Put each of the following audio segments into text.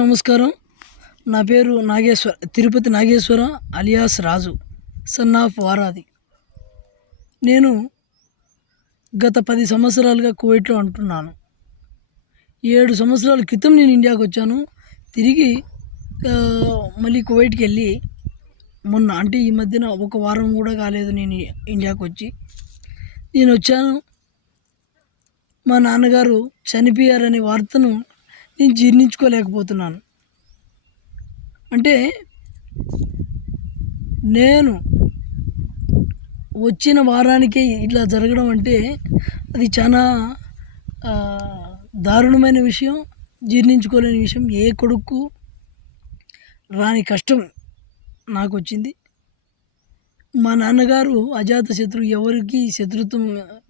నమస్కారం. నా పేరు Tirupati Nageshwara alias Raju, son of Varadi. నేను గత 10 సంవత్సరాలుగా కువైట్లో ఉంటున్నాను. 7 సంవత్సరాల క్రితం నేను ఇండియాకి వచ్చాను. తిరిగి మళ్ళీ కువైట్కి వెళ్ళి మొన్న, అంటే ఈ మధ్యన ఒక వారం కూడా కాలేదు నేను ఇండియాకి వచ్చి. నేను వచ్చాను, మా నాన్నగారు చనిపోయారనే వార్తను నేను జీర్ణించుకోలేకపోతున్నాను. అంటే నేను వచ్చిన వారానికే ఇట్లా జరగడం అంటే అది చాలా దారుణమైన విషయం, జీర్ణించుకోలేని విషయం. ఏ కొడుకు రాని కష్టం నాకు వచ్చింది. మా నాన్నగారు అజాత శత్రువు, ఎవరికి శత్రుత్వం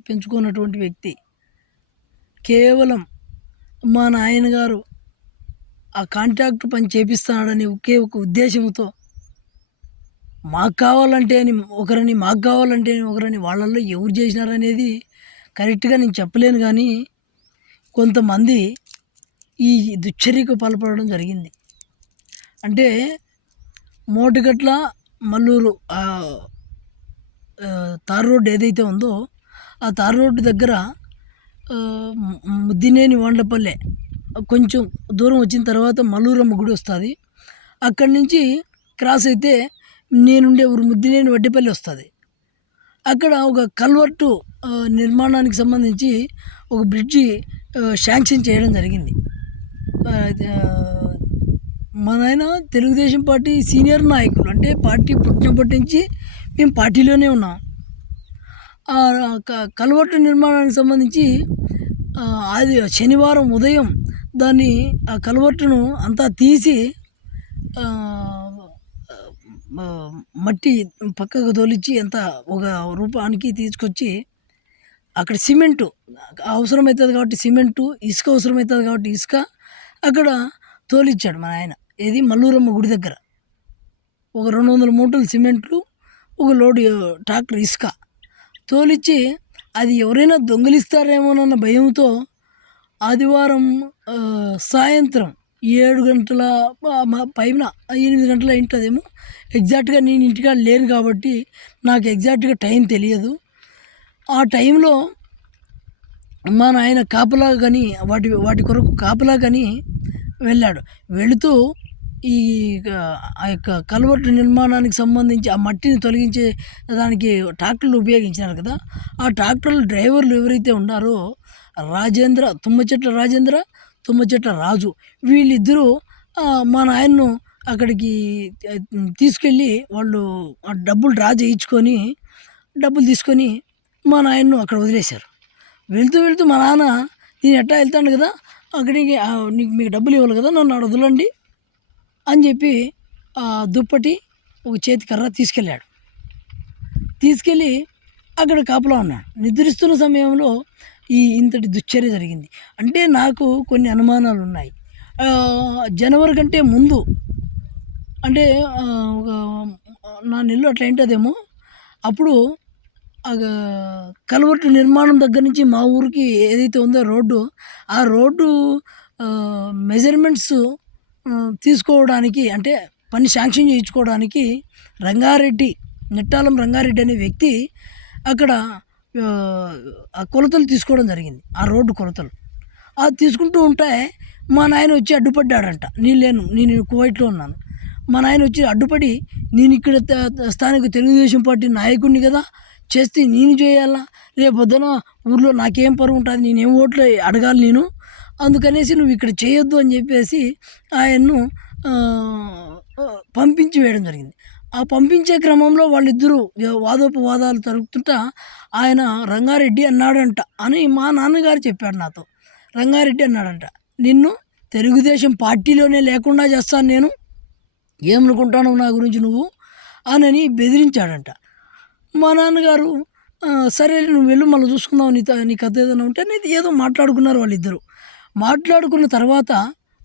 పెంచుకున్నటువంటి వ్యక్తి. కేవలం మా నాయనగారు ఆ కాంట్రాక్ట్ పని చేపిస్తున్నాడని ఒకే ఒక ఉద్దేశంతో మాకు కావాలంటే అని ఒకరని, మాకు కావాలంటే ఒకరని, వాళ్ళల్లో ఎవరు చేసినారనేది కరెక్ట్గా నేను చెప్పలేను. కానీ కొంతమంది ఈ దుశ్చర్యకు పాల్పడడం జరిగింది. అంటే మోటుగట్ల మల్లూరు తార్ రోడ్డు ఏదైతే ఉందో ఆ తార్ రోడ్డు దగ్గర ముద్దినేని వాండ్లపల్లె కొంచెం దూరం వచ్చిన తర్వాత మల్లూరమ్మ గుడి వస్తుంది. అక్కడి నుంచి క్రాస్ అయితే నేనుండే ఊరు ముద్దినేని వడ్డేపల్లి వస్తుంది. అక్కడ ఒక కల్వర్టు నిర్మాణానికి సంబంధించి ఒక బ్రిడ్జి శాంక్షన్ చేయడం జరిగింది. మా నాయన తెలుగుదేశం పార్టీ సీనియర్ నాయకులు, అంటే పార్టీ పుట్టినప్పటి నుంచి మేము పార్టీలోనే ఉన్నాం. కల్వర్టు నిర్మాణానికి సంబంధించి అది శనివారం ఉదయం దాన్ని ఆ కల్వర్టును అంతా తీసి మట్టి పక్కకు తోలిచ్చి అంత ఒక రూపానికి తీసుకొచ్చి అక్కడ సిమెంటు అవసరమవుతుంది కాబట్టి సిమెంటు, ఇసుక అవసరమవుతుంది కాబట్టి ఇసుక అక్కడ తోలిచ్చాడు మా ఆయన. ఏది మల్లూరమ్మ గుడి దగ్గర ఒక 200 మూటలు సిమెంట్లు, ఒక లోడు ట్రాక్టర్ ఇసుక తోలిచ్చి, అది ఎవరైనా దొంగిలిస్తారేమోనన్న భయంతో ఆదివారం సాయంత్రం 7 గంటల పైన 8 గంటల ఇంటదేమో, ఎగ్జాక్ట్గా నేను ఇంటికాడ లేను కాబట్టి నాకు ఎగ్జాక్ట్గా టైం తెలియదు. ఆ టైంలో మా నాయన కాపలా కానీ వాటి కొరకు కాపలా కానీ వెళ్ళాడు. వెళుతూ ఆ యొక్క కల్వర్టు నిర్మాణానికి సంబంధించి ఆ మట్టిని తొలగించే దానికి ట్రాక్టర్లు ఉపయోగించినారు కదా, ఆ ట్రాక్టర్ల డ్రైవర్లు ఎవరైతే ఉన్నారో తుమ్మచెట్ల రాజేంద్ర, తుమ్మచెట్ల రాజు, వీళ్ళిద్దరూ మా నాయన్ను అక్కడికి తీసుకెళ్ళి వాళ్ళు డబ్బులు డ్రా చేయించుకొని డబ్బులు తీసుకొని మా నాయన్ను అక్కడ వదిలేశారు. వెళ్తూ మా నాన్న, నేను ఎట్టా వెళ్తాను కదా అక్కడికి, మీకు డబ్బులు ఇవ్వాలి కదా, నన్ను అక్కడ వదలండి అని చెప్పి ఆ దుప్పటి ఒక చేతి కర్ర తీసుకెళ్ళి అక్కడ కాపలా ఉన్నాడు. నిద్రిస్తున్న సమయంలో ఇంతటి దుశ్చర్య జరిగింది. అంటే నాకు కొన్ని అనుమానాలు ఉన్నాయి. జనవరి కంటే ముందు, అంటే ఒక 4 నెలలు అట్లా ఏంటదేమో, అప్పుడు కల్వర్టు నిర్మాణం దగ్గర నుంచి మా ఊరికి ఏదైతే ఉందో రోడ్డు, ఆ రోడ్డు మెజర్మెంట్స్ తీసుకోవడానికి, అంటే పని శాంక్షన్ చేయించుకోవడానికి నెట్టాలం రంగారెడ్డి అనే వ్యక్తి అక్కడ ఆ కొలతలు తీసుకోవడం జరిగింది. ఆ రోడ్డు కొలతలు తీసుకుంటూ ఉంటే మా నాయన వచ్చి అడ్డుపడ్డాడంట. నేను కువైట్లో ఉన్నాను. మా నాయన వచ్చి అడ్డుపడి, నేను ఇక్కడ స్థానిక తెలుగుదేశం పార్టీ నాయకుడిని కదా, చేస్తే నేను చేయాలా, రేపు పొద్దున ఊర్లో నాకేం పరువు ఉంటుంది, నేనేం ఓట్లు అడగాలి నేను, అందుకనేసి నువ్వు ఇక్కడ చేయొద్దు అని చెప్పేసి ఆయన్ను పంపించి వేయడం జరిగింది. ఆ పంపించే క్రమంలో వాళ్ళిద్దరూ వాదోపవాదాలు జరుగుతుంటా ఆయన రంగారెడ్డి అన్నాడంట అని మా నాన్నగారు చెప్పాడు నాతో. రంగారెడ్డి అన్నాడంట, నిన్ను తెలుగుదేశం పార్టీలోనే లేకుండా చేస్తాను నేను, ఏమనుకుంటాను నా గురించి నువ్వు అని బెదిరించాడంట. మా నాన్నగారు సరే నువ్వు వెళ్ళు, మళ్ళీ చూసుకుందాం, నీ కథ ఏదైనా ఉంటే అనేది ఏదో మాట్లాడుకున్నారు వాళ్ళిద్దరూ. మాట్లాడుకున్న తర్వాత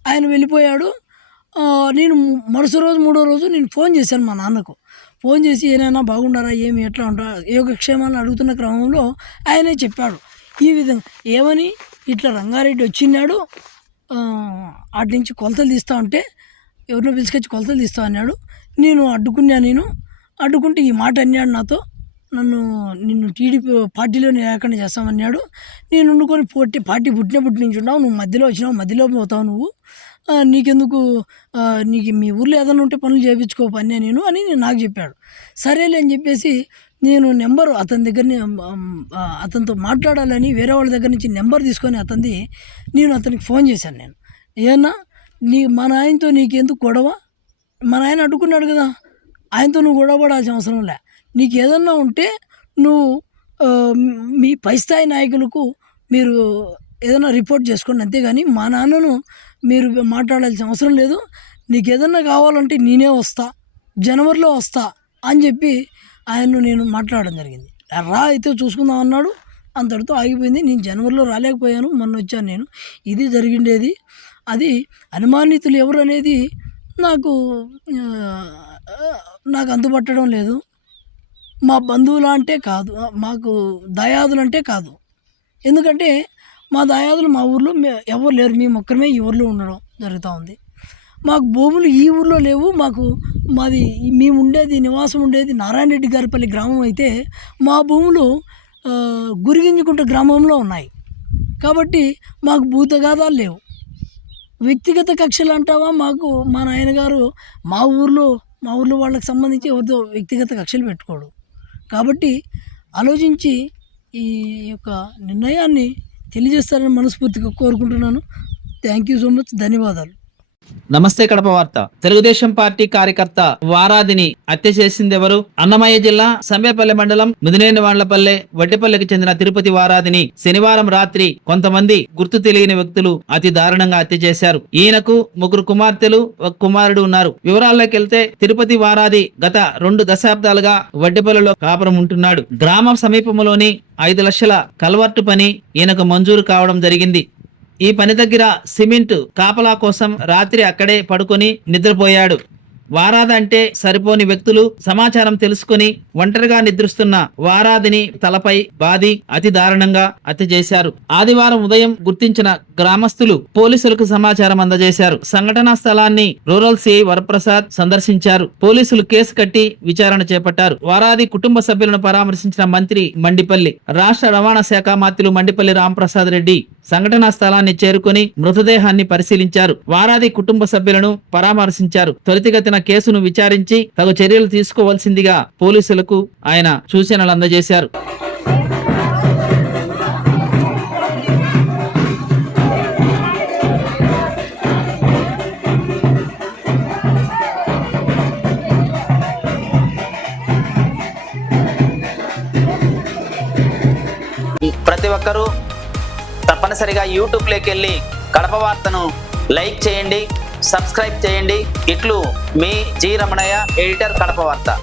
ఆయన వెళ్ళిపోయాడు. నేను మరుసటి రోజు, 3వ రోజు నేను ఫోన్ చేశాను మా నాన్నకు. ఫోన్ చేసి ఏమైనా బాగుండారా, ఏమి ఎట్లా ఉంటారా, యోగక్షేమాలను అడుగుతున్న క్రమంలో ఆయనే చెప్పాడు ఈ విధంగా, ఏమని, ఇట్లా రంగారెడ్డి వచ్చినాడు, అటు నుంచి కొలతలు తీస్తా ఉంటే ఎవరినో పిలుచుకొచ్చి కొలతలు తీస్తా అన్నాడు. నేను అడ్డుకుంటే ఈ మాట అన్నాడు నాతో, నిన్ను టీడీపీ పార్టీలో లేకుండా చేస్తామన్నాడు. నేను వండుకొని పార్టీ పుట్టినప్పటి నుంచి ఉన్నావు, నువ్వు మధ్యలో వచ్చినావు, మధ్యలో పోతావు నువ్వు, నీకెందుకు, నీకు మీ ఊర్లో ఏదైనా ఉంటే పనులు చేయించుకో పని నేను అని నాకు చెప్పాడు. సరేలే అని చెప్పేసి నేను నెంబరు అతనితో మాట్లాడాలని వేరే వాళ్ళ దగ్గర నుంచి నెంబర్ తీసుకొని నేను అతనికి ఫోన్ చేశాను. నేను ఏమన్నా మా నాయనతో నీకెందుకు గొడవ, మా నాయన అడ్డుకున్నాడు కదా, ఆయనతో నువ్వు గొడవ పడాల్సిన అవసరం లే, నీకు ఏదన్నా ఉంటే నువ్వు మీ పై స్థాయి నాయకులకు మీరు ఏదైనా రిపోర్ట్ చేసుకోండి, అంతేగాని మా నాన్నను మీరు మాట్లాడాల్సిన అవసరం లేదు, నీకు ఏదన్నా కావాలంటే నేనే వస్తా, జనవరిలో వస్తా అని చెప్పి ఆయన్ను నేను మాట్లాడడం జరిగింది. రా అయితే చూసుకుందాం అన్నాడు. అంతటితో ఆగిపోయింది. నేను జనవరిలో రాలేకపోయాను, మొన్న వచ్చాను నేను. ఇది జరిగిండేది. అది అనుమానితులు ఎవరు అనేది నాకు అంతుపట్టడం లేదు. మా బంధువులు అంటే కాదు, మాకు దాయాదులు అంటే కాదు. ఎందుకంటే మా దాయాదులు మా ఊర్లో ఎవరు లేరు, మేము ఒక్కరమే ఈ ఊర్లో ఉండడం జరుగుతూ ఉంది. మాకు భూములు ఈ ఊర్లో లేవు. మేము నివాసం ఉండేది నారాయణ రెడ్డి గారిపల్లి గ్రామం అయితే మా భూములు గురిగింజుకుంట గ్రామంలో ఉన్నాయి. కాబట్టి మాకు భూతగాదాలు లేవు. వ్యక్తిగత కక్షలు అంటావా, మా నాయనగారు మా ఊర్లో వాళ్ళకి సంబంధించి ఎవరితో వ్యక్తిగత కక్షలు పెట్టుకోడు. కాబట్టి ఆలోచించి ఈ యొక్క నిర్ణయాన్ని తెలియజేస్తారని మనస్ఫూర్తిగా కోరుకుంటున్నాను. థ్యాంక్ యూ సో మచ్, ధన్యవాదాలు. నమస్తే కడప వార్త. తెలుగుదేశం పార్టీ కార్యకర్త వారాదిని హత్య చేసింది ఎవరు? అన్నమయ్య జిల్లా సంబేపల్లి మండలం ముదినేనివాండ్లపల్లె వడ్డిపల్లెకి చెందిన తిరుపతి వారాదిని శనివారం రాత్రి కొంతమంది గుర్తు తెలియని వ్యక్తులు అతి దారుణంగా హత్య చేశారు. ఈయనకు 3 కుమార్తెలు, 1 కుమారుడు ఉన్నారు. వివరాల్లోకి వెళ్తే తిరుపతి వారాది గత 2 దశాబ్దాలుగా వడ్డిపల్లెలో కాపురం ఉంటున్నాడు. గ్రామ సమీపంలోని 5 లక్షల కల్వర్టు పని ఈయనకు మంజూరు కావడం జరిగింది. ఈ పని దగ్గర సిమెంట్ కాపలా కోసం రాత్రి అక్కడే పడుకొని నిద్రపోయాడు. వారాది అంటే సరిపోని వ్యక్తులు సమాచారం తెలుసుకుని ఒంటరిగా నిద్రిస్తున్న వారాదిని తలపై బాది అతి దారుణంగా హత్య చేశారు. ఆదివారం ఉదయం గుర్తించిన గ్రామస్తులు పోలీసులకు సమాచారం అందజేశారు. సంఘటనా స్థలాన్ని రూరల్ సిఐ వరప్రసాద్ సందర్శించారు. పోలీసులు కేసు కట్టి విచారణ చేపట్టారు. వారాది కుటుంబ సభ్యులను పరామర్శించిన మంత్రి మండిపల్లి, రాష్ట్ర రవాణా శాఖ మంత్రులు మండిపల్లి రాంప్రసాద్ రెడ్డి సంఘటనా స్థలాన్ని చేరుకుని మృతదేహాన్ని పరిశీలించారు. వారాది కుటుంబ సభ్యులను పరామర్శించారు. త్వరితగతిన కేసును విచారించి తగు చర్యలు తీసుకోవాల్సిందిగా పోలీసులకు ఆయన సూచనలు అందజేశారు. ప్రతి ఒక్కరూ తప్పనిసరిగా యూట్యూబ్లోకి వెళ్ళి కడప వార్తను లైక్ చేయండి, సబ్స్క్రైబ్ చేయండి. ఇట్లు మీ జి రమణయ్య, ఎడిటర్, కడప వార్త.